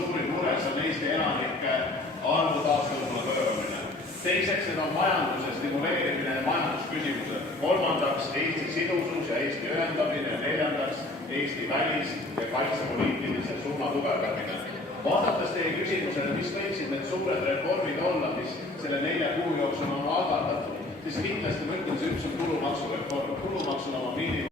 suurim mures on Eesti elanike arvu taastõusule pööramine. Teiseks, need on majanduses stimuleerimine ja majandusküsimused. Kolmandaks, Eesti sidusus ja Eesti ühendamine. Ja neljandaks, Eesti välis- ja kaitsepoliitilise suuna tugevdamine. Vaadates teie küsimusele, mis võiksid need suured reformid olla, mis selle 4 kuu jooksul on algatatud, siis kindlasti ma ütlen, see üks on tulumaksureform. Tulumaksuna ma miinimum